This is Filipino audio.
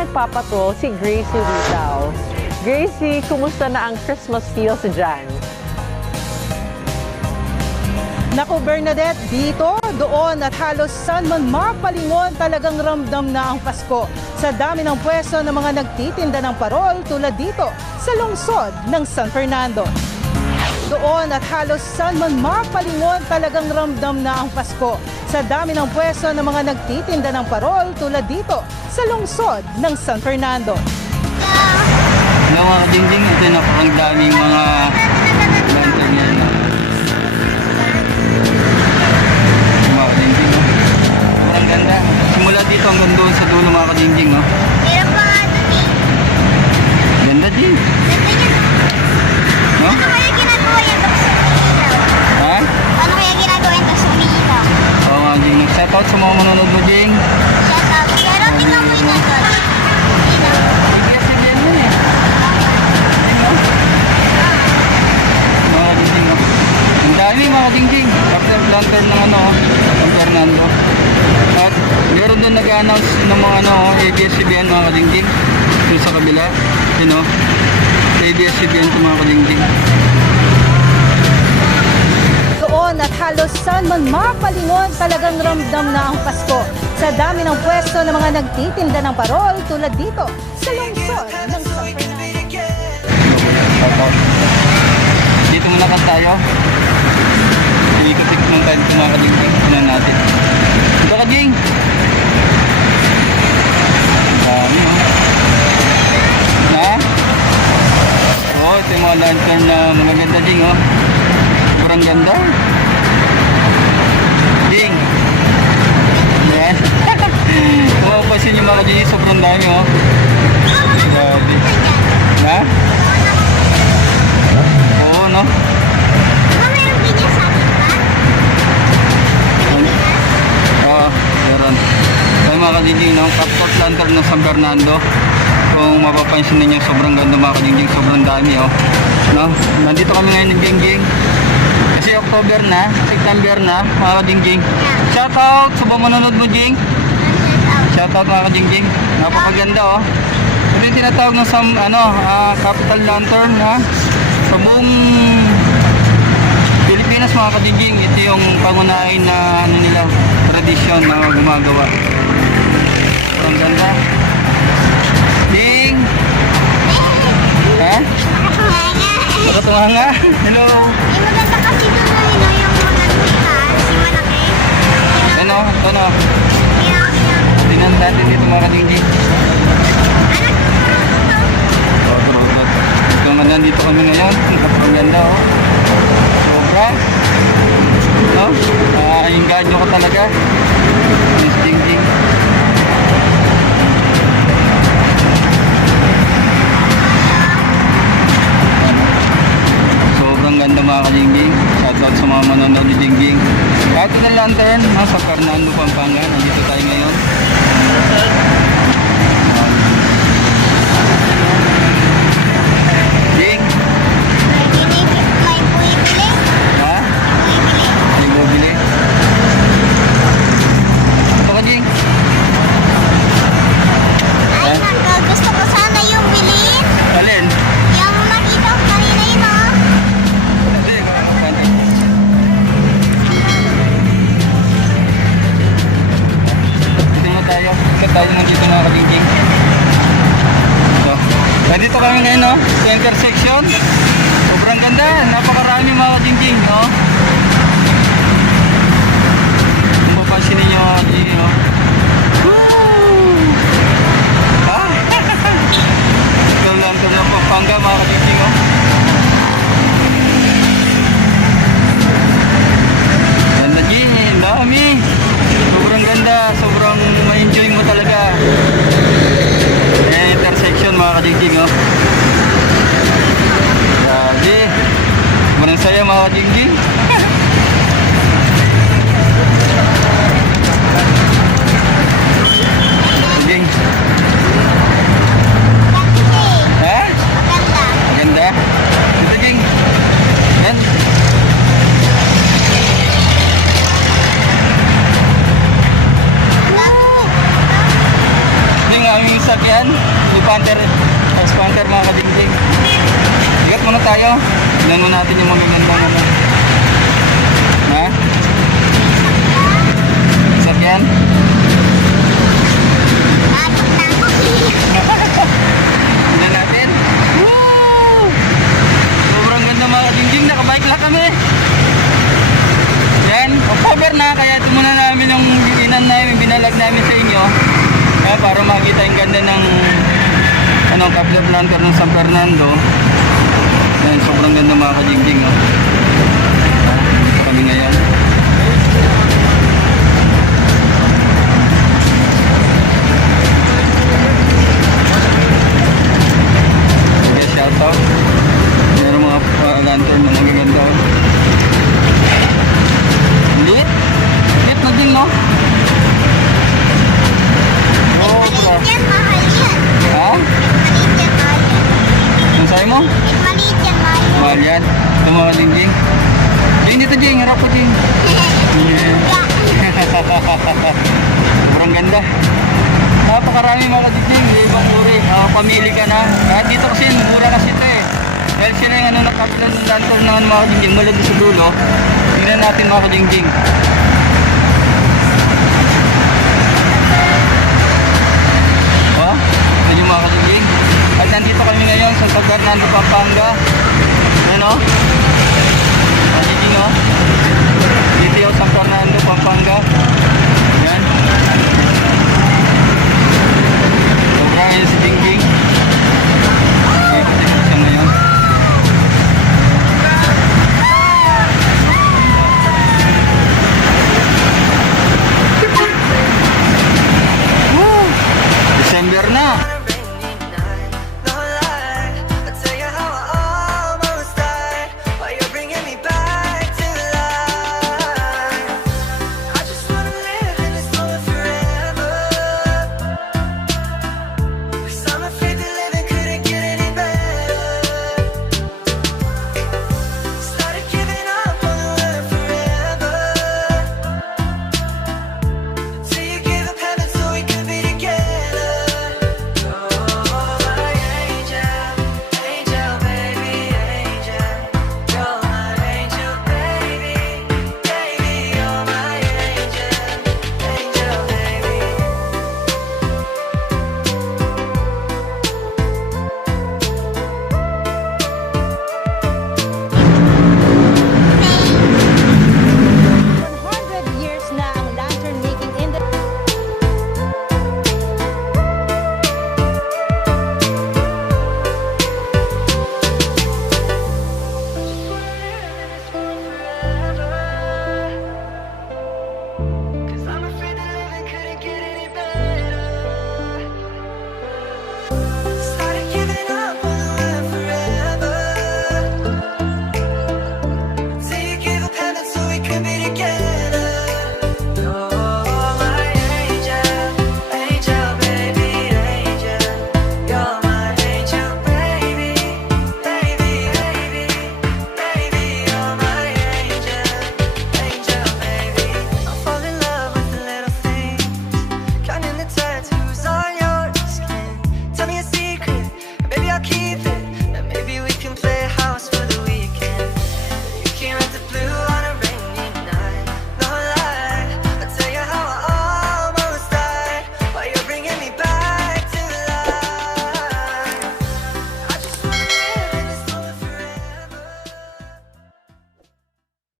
nagpapatrol si Gracie Rizal. Gracie, kumusta na ang Christmas feels dyan? Naku Bernadette, dito, doon at halos saan man mapalingon talagang ramdam na ang Pasko. Sa dami ng pwesto ng mga nagtitinda ng parol tulad dito sa lungsod ng San Fernando. Doon at halos saan man mapalingon talagang ramdam na ang Pasko. Sa dami ng pwesto ng mga nagtitinda ng parol tulad dito sa lungsod ng San Fernando. Hello mga kadingding, ito na po ang daming mga lantern yan. Mga kadingding, no? Sobrang ganda. Simula dito hanggang doon sa dulo mga kadingding, no? Ganda din. No? Ano kaya ginagawa yan pag sumilaw? Ha? Ano kaya ginagawa yan pag sumilaw? Oo mga Jing, nag-shout out sa mga manonood mo Jing. Shout out. Pero tingnan mo yung nandun. ABS-CBN yun eh. Mga kadingding, no? Ang dami mga kadingding. After lantern ng ano, San Fernando. At meron din nag-announce ng mga ano, ABS-CBN mga kadingding. Yung sa kabila, you know. ABS-CBN ito mga kadingding. Doon at halos saan man mapalingon talagang ramdam na ang Pasko. Sa dami ng pwesto ng mga nagtitinda ng parol tulad dito sa lungsod ng San Fernando. Dito muna ka tayo. Inikot-ikot ng tayo ito mga kadingding. Tignan natin. Ito ka Jing! Dami oh. Na? Oh, ito yung mga lantern na mga ganda Jing oh. Sobrang ganda. Jing! Yan. Kung mapapansin yung mga Jing, sobrang dami oh. Grabe. Ha? Oo no? Diba mayroong ganyan sa atin ba? Oo, meron. Ay mga kadingding, no? Kapot lantern ng San Fernando. Kung mapapansin ninyo, sobrang ganda mga kadingding, sobrang dami oh. No? Nandito kami ngayon ng Jingjing. Kasi October na, September na, mga kadingding. Shout out sa mga manonood mo Jing. Shout out mga kadingding. Napakaganda oh. Ito yung tinatawag ng capital lantern ha. Sa buong Pilipinas mga kadingding, ito yung pangunahin na ano nila, tradisyon na gumagawa. Ang ganda. Ding! Ha? Nakatuwa nga. Hello! Yung maganda kasi doon na nila yung mga tulipas, yung malaki. Ano? Ano? Yung Tingnan natin dito mga kadingding. Oh, turot. Ito nga nandito kami ngayon. Ang ganda oh. Sobra. No? Nakakahinggaan nyo ko talaga. Miss Jingjing. Sobrang ganda mga kadingging. Shoutout sa mga manonood ni Jingjing. Kahit na lantern, sa Fernando, Pampanga. Nandito tayo ngayon. Jing! may bumibili. Ha? May bumibili. Ito ka, Jing. Ay, nangka, gusto ko sana yung bilhin. Alin? Yung nakita ko kanina yun, oh. Hindi, kanta. Dito mo tayo. Dito tayo mo dito mga kadingding. So, dito kami ngayon, no? Sa intersection. Sobrang ganda. Napakarami mga kadingding, no? Kung mapansin ninyo mga kadingding, no? Ha? Ito lang ito ng Pampanga mga kadingding, no? Ganda Jing, dami. Sobrang ganda, sobrang ma-enjoy mo talaga. Ayan, intersection mga kadingding, oh. Grabe. Sobrang saya mga kadingding. Jing. Ha? Maganda. Maganda. Dito Jing. Yan. Jing, aming sakyan. yan. Expander mga kadingging. Ikat muna tayo. Tignan muna natin yung magagandang ano. Ha? Sakyan? Takot na ako. Tignan natin. Woo! Sobrang ganda mga kadingging. Nakabike lang kami. Yan. October na. Kaya ito muna namin yung bikinan namin. Binalag namin sa inyo. Kaya para makita yung ganda ng Kapler Planter ng San Fernando. Yan, sobrang ganda mga kadingging. Oh. Dito kami ngayon. Okay, shout out. Meron mga lantern na magaganda. Lit? Lit na din, no? Oh, bro. Yan, mahal yan. Ha? Maliit yan, mahal yan. Ang sabi mo? Maliit yan, mahal yan. Mahal yan. Ang mga dingging. Jing, dito Jing. Harap ko Jing. Sobrang ganda. Napakarami mga kadingging. Ibang uri. Pamili ka na. Kahit dito kasi mura kasi ito eh. Dahil sila yung nakapilan ng lantern naman mga kadingging. Mula doon sa dulo. Tingnan natin mga kadingging. Ito yung mga kadingging. At nandito kami ngayon sa San Fernando, Pampanga.